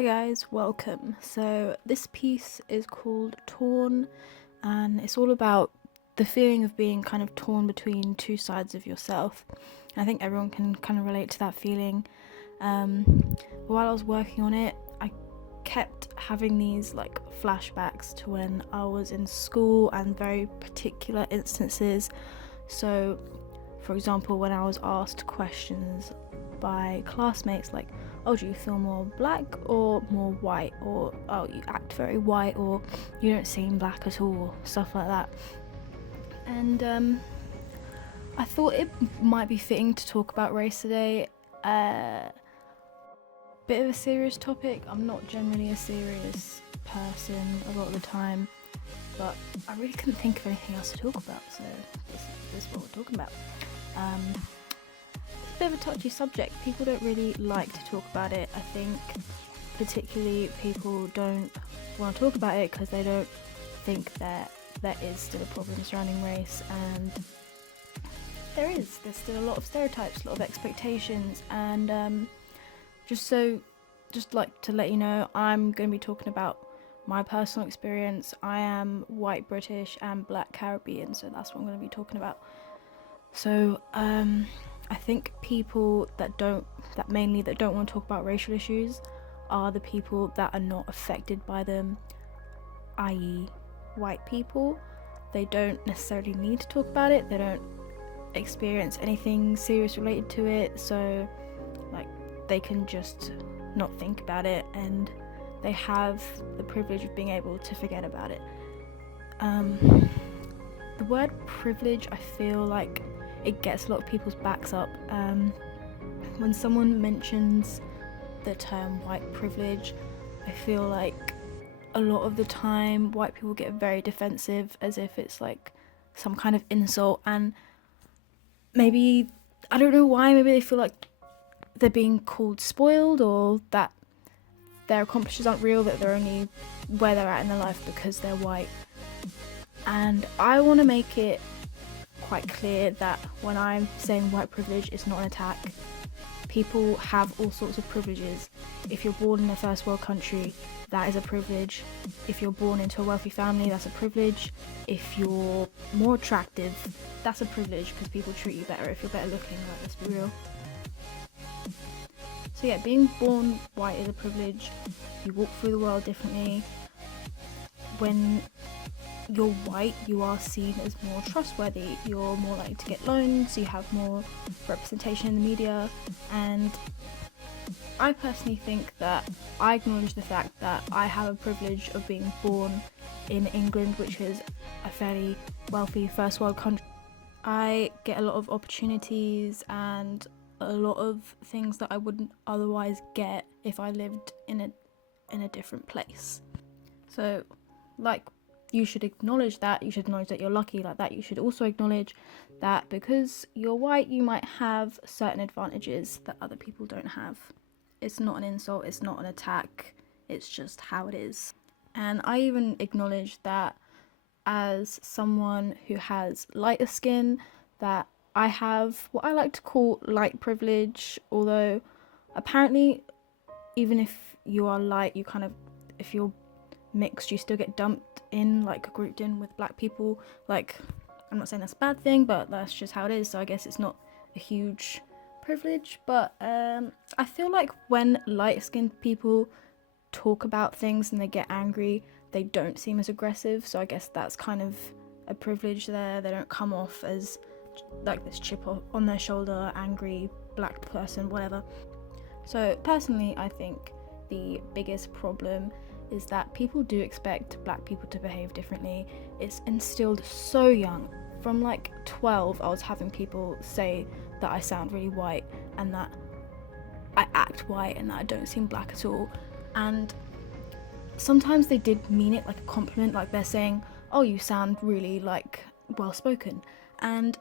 Hi guys, welcome. So this piece is called Torn, and it's all about the feeling of being kind of torn between two sides of yourself. And I think everyone can kind of relate to that feeling. While I was working on it, I kept having these like flashbacks to when I was in school and very particular instances. So for example, when I was asked questions by classmates like, oh, do you feel more black or more white, or oh, you act very white, or you don't seem black at all, stuff like that. And I thought it might be fitting to talk about race today. Bit of a serious topic. I'm not generally a serious person a lot of the time, but I really couldn't think of anything else to talk about, so this is what we're talking about. It's a bit of a touchy subject. People don't really like to talk about it. I think particularly people don't want to talk about it because they don't think that there is still a problem surrounding race, and there's still a lot of stereotypes, a lot of expectations, and just like to let you know, I'm going to be talking about my personal experience. I am white British and black Caribbean, so that's what I'm going to be talking about. So I think people that don't want to talk about racial issues are the people that are not affected by them, i.e. white people. They don't necessarily need to talk about it. They don't experience anything serious related to it, so like they can just not think about it, and they have the privilege of being able to forget about it. The word privilege, I feel like it gets a lot of people's backs up. When someone mentions the term white privilege, I feel like a lot of the time white people get very defensive, as if it's like some kind of insult, and maybe, I don't know why, maybe they feel like they're being called spoiled, or that their accomplishments aren't real, that they're only where they're at in their life because they're white. And I want to make it quite clear that when I'm saying white privilege, it's not an attack. People have all sorts of privileges. If you're born in a first world country, that is a privilege. If you're born into a wealthy family, that's a privilege. If you're more attractive, that's a privilege because people treat you better if you're better looking, like, let's be real. So yeah, being born white is a privilege. You walk through the world differently. When you're white, you are seen as more trustworthy. You're more likely to get loans, you have more representation in the media, and I personally think that I acknowledge the fact that I have a privilege of being born in England, which is a fairly wealthy first world country. I get a lot of opportunities and a lot of things that I wouldn't otherwise get if I lived in a different place. So, like, you should acknowledge that. You should acknowledge that you're lucky like that. You should also acknowledge that because you're white, you might have certain advantages that other people don't have. It's not an insult, it's not an attack, it's just how it is. And I even acknowledge that as someone who has lighter skin, that I have what I like to call light privilege, although apparently even if you are light, you kind of, if you're mixed, you still get dumped in, like grouped in with black people. Like, I'm not saying that's a bad thing, but that's just how it is, so I guess it's not a huge privilege. But I feel like when light-skinned people talk about things and they get angry, they don't seem as aggressive, so I guess that's kind of a privilege there. They don't come off as like this chip on their shoulder, angry black person, whatever. So personally, I think the biggest problem is that people do expect black people to behave differently. It's instilled so young. From like 12, I was having people say that I sound really white and that I act white and that I don't seem black at all. And sometimes they did mean it like a compliment, like they're saying, oh, you sound really like well spoken. And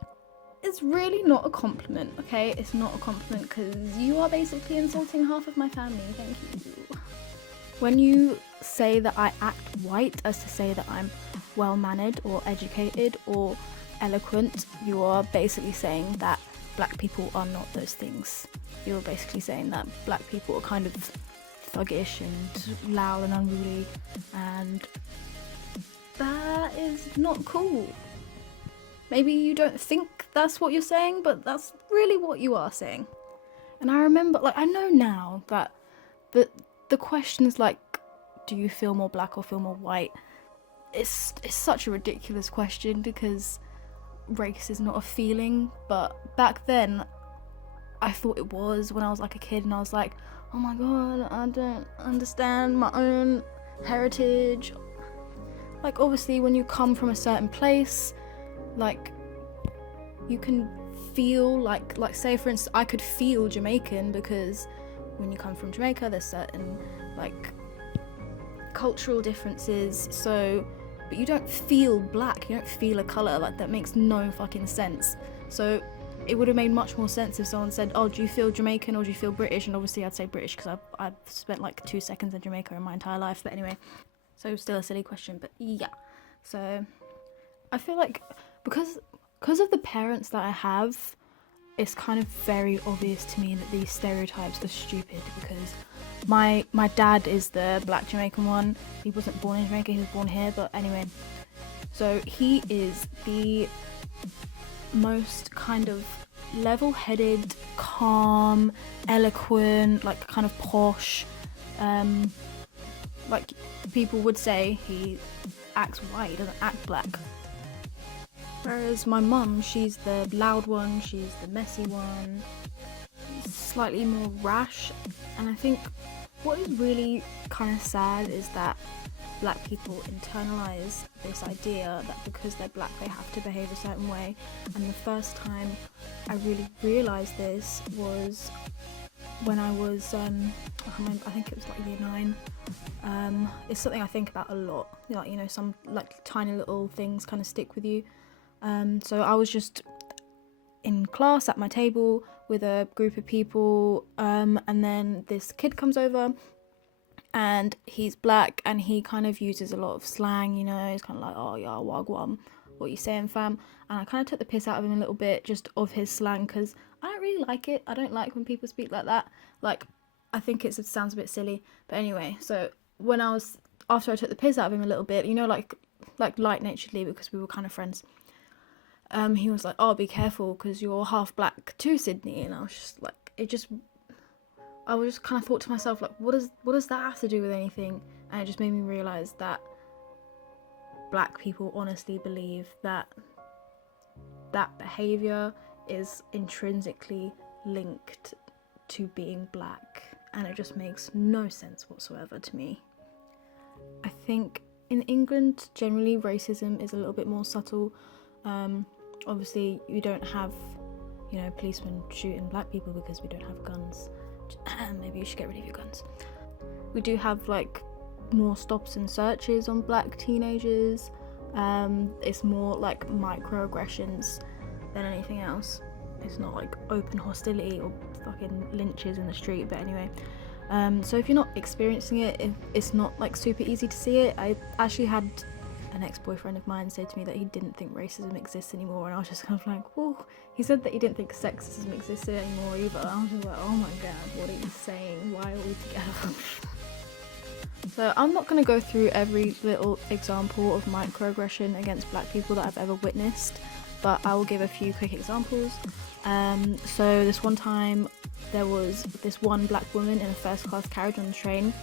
it's really not a compliment, okay? It's not a compliment because you are basically insulting half of my family. Thank you. When you say that I act white as to say that I'm well-mannered or educated or eloquent, you are basically saying that black people are not those things. You're basically saying that black people are kind of thuggish and loud and unruly, and that is not cool. Maybe you don't think that's what you're saying, but that's really what you are saying. And I remember, like, I know now that the questions like, do you feel more black or feel more white? It's such a ridiculous question, because race is not a feeling, but back then I thought it was, when I was like a kid, and I was like, oh my god, I don't understand my own heritage. Like, obviously when you come from a certain place, like, you can feel like say for instance, I could feel Jamaican, because when you come from Jamaica there's certain like cultural differences, so, but you don't feel black, you don't feel a colour. Like, that makes no fucking sense. So it would have made much more sense if someone said, oh, do you feel Jamaican or do you feel British? And obviously I'd say British, because I've spent like 2 seconds in Jamaica in my entire life. But anyway, so still a silly question, but yeah. So I feel like because of the parents that I have, it's kind of very obvious to me that these stereotypes are stupid, because my dad is the black Jamaican one. He wasn't born in Jamaica, he was born here, but anyway. So he is the most kind of level-headed, calm, eloquent, like kind of posh, like people would say he acts white, he doesn't act black. Whereas my mum, she's the loud one, she's the messy one, slightly more rash. And I think what is really kind of sad is that black people internalise this idea that because they're black they have to behave a certain way. And the first time I really realised this was when I was, I think it was like year 9. It's something I think about a lot, like, you know, some like tiny little things kind of stick with you. So I was just in class at my table with a group of people, and then this kid comes over, and he's black, and he kind of uses a lot of slang, you know. He's kind of like, oh yeah, wagwan, what you saying, fam? And I kind of took the piss out of him a little bit, just of his slang, because I don't really like it. I don't like when people speak like that. Like, I think it sounds a bit silly. But anyway, so after I took the piss out of him a little bit, you know, like light-naturedly, because we were kind of friends, he was like, oh, be careful, because you're half black too, Sydney. And I was just like, I was just kind of thought to myself, like, what does that have to do with anything? And it just made me realise that black people honestly believe that behaviour is intrinsically linked to being black, and it just makes no sense whatsoever to me. I think in England, generally, racism is a little bit more subtle. Obviously, you don't have, you know, policemen shooting black people because we don't have guns. Maybe you should get rid of your guns. We do have like more stops and searches on black teenagers. It's more like microaggressions than anything else. It's not like open hostility or fucking lynches in the street, but anyway. So if you're not experiencing it, it's not like super easy to see it. I actually had an ex-boyfriend of mine say to me that he didn't think racism exists anymore, and I was just kind of like, whoa. He said that he didn't think sexism existed anymore either. I was just like, oh my god, what are you saying? Why are we together? So I'm not going to go through every little example of microaggression against black people that I've ever witnessed, but I will give a few quick examples. So this one time there was this one black woman in a first class carriage on the train,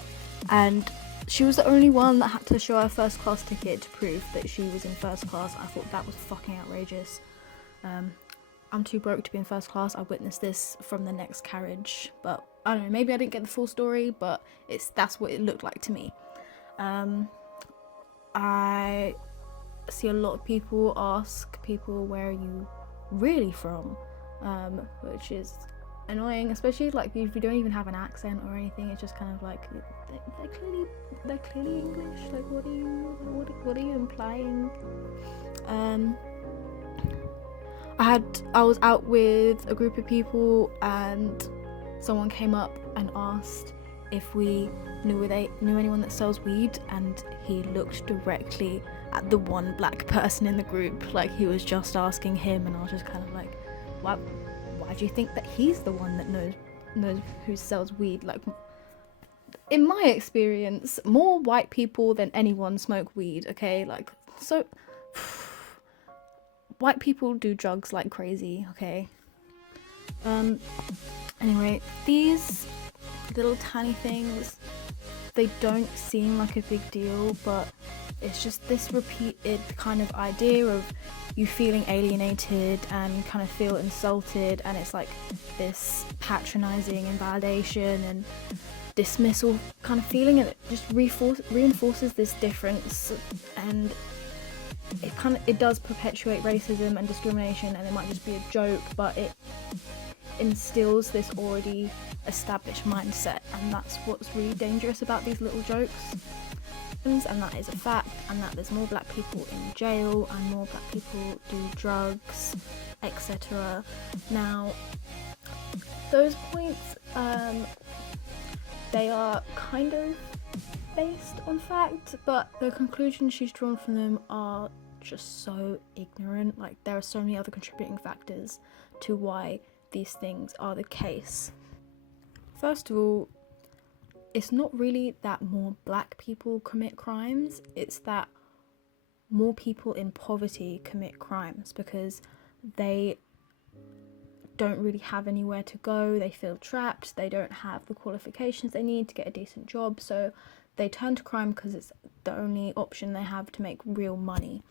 and she was the only one that had to show her first class ticket to prove that she was in first class. I thought that was fucking outrageous. I'm too broke to be in first class. I witnessed this from the next carriage, but I don't know, maybe I didn't get the full story, but that's what it looked like to me. I see a lot of people ask people, where are you really from? Which is annoying, especially like if you don't even have an accent or anything. It's just kind of like, they're clearly English. Like, what are you implying? I was out with a group of people, and someone came up and asked if we knew anyone that sells weed, and he looked directly at the one black person in the group, like he was just asking him. And I was just kind of like, why do you think that he's the one that knows who sells weed? Like, in my experience, more white people than anyone smoke weed, okay? Like, so white people do drugs like crazy, okay? Anyway, these little tiny things, they don't seem like a big deal, but it's just this repeated kind of idea of you feeling alienated and kind of feel insulted, and it's like this patronizing invalidation and dismissal kind of feeling, and it just reinforces this difference, and it does perpetuate racism and discrimination. And it might just be a joke, but it instills this already established mindset, and that's what's really dangerous about these little jokes. And that is a fact, and that there's more black people in jail and more black people do drugs, etc. Now, those points, they are kind of based on fact, but the conclusions she's drawn from them are just so ignorant. Like, there are so many other contributing factors to why these things are the case. First of all, it's not really that more black people commit crimes, it's that more people in poverty commit crimes because they don't really have anywhere to go, they feel trapped, they don't have the qualifications they need to get a decent job, so they turn to crime because it's the only option they have to make real money.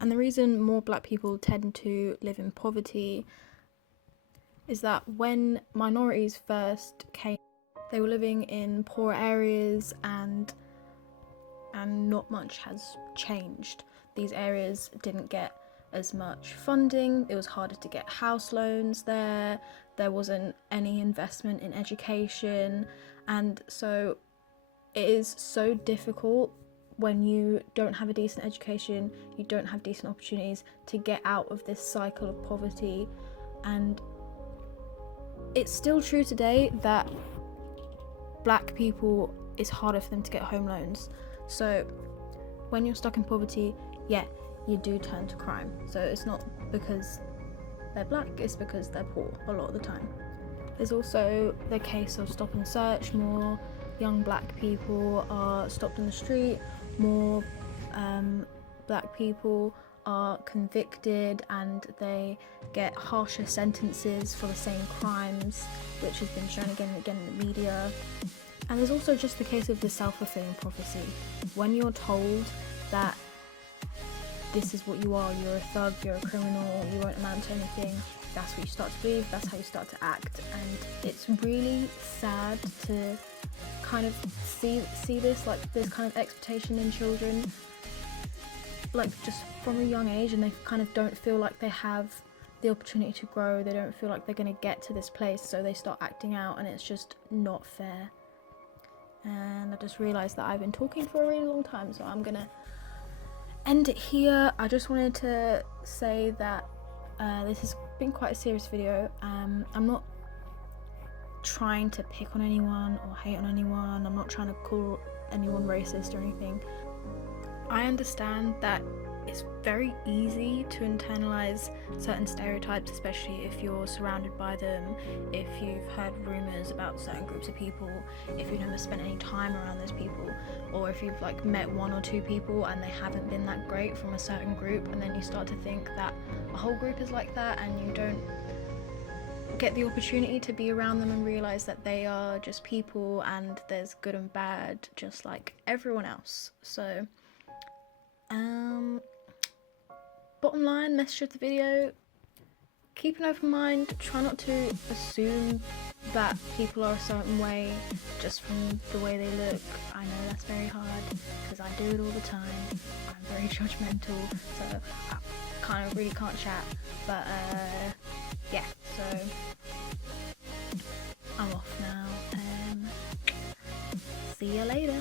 And the reason more black people tend to live in poverty is that when minorities first came, they were living in poor areas, and not much has changed. These areas didn't get as much funding, it was harder to get house loans there wasn't any investment in education, and so it is so difficult when you don't have a decent education, you don't have decent opportunities to get out of this cycle of poverty. And it's still true today that black people, it's harder for them to get home loans. So when you're stuck in poverty, yeah, you do turn to crime. So it's not because they're black, it's because they're poor a lot of the time. There's also the case of stop and search. More young black people are stopped in the street, more black people are convicted and they get harsher sentences for the same crimes, which has been shown again and again in the media. And there's also just the case of the self-fulfilling prophecy. When you're told that this is what you are, you're a thug, you're a criminal, you won't amount to anything, that's what you start to believe, that's how you start to act. And it's really sad to kind of see this, like this kind of expectation in children, like just from a young age, and they kind of don't feel like they have the opportunity to grow, they don't feel like they're going to get to this place, so they start acting out, and it's just not fair. And I just realised that I've been talking for a really long time, so I'm gonna end it here. I just wanted to say that this has been quite a serious video. I'm not trying to pick on anyone or hate on anyone, I'm not trying to call anyone racist or anything. I understand that it's very easy to internalize certain stereotypes, especially if you're surrounded by them, if you've heard rumours about certain groups of people, if you've never spent any time around those people, or if you've like met one or two people and they haven't been that great from a certain group, and then you start to think that a whole group is like that, and you don't get the opportunity to be around them and realise that they are just people and there's good and bad just like everyone else. So bottom line, message of the video, keep an open mind, try not to assume that people are a certain way just from the way they look. I know that's very hard because I do it all the time, I'm very judgmental, so I kind of really can't chat, but yeah, so I'm off now, see you later.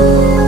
you.